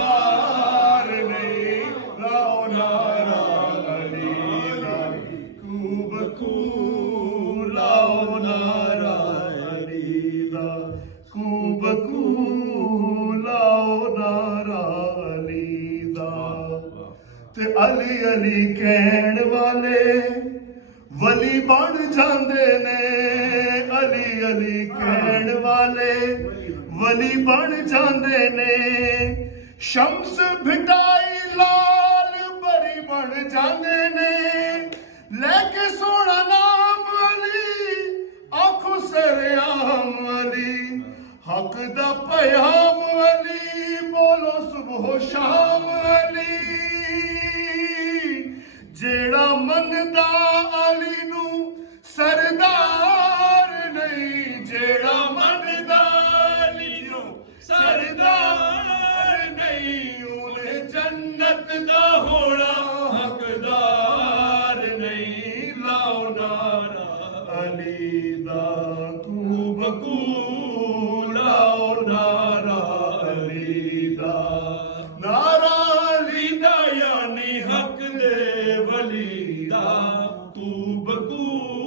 हकदार नहीं, लाओ नारा अली दा कूब कू, लाओ नारा अली दा कूब कू, लाओ नारा अली दा। ते अली अली कहण वाले वली बन जांदे ने, अली अली कहण वाले वली बन जांदे ने, शम्स भिटाई लाल बरी बन जांदे ने, लेके सोना नाम अली आखो सरेआम अली, हक दा पयाम अली बोलो सुबह शाम अली, जेड़ा मनदा अली नू सरदार नहीं, जेड़ा मनदा अली नू सरदार नहीं, उन्हें जन्नत दा होना हकदार नहीं, लाओ नारा अली दा कूब कू, लाओ नारा अली दा, नारा अली दा यानी हक दे वली दा कूब कू।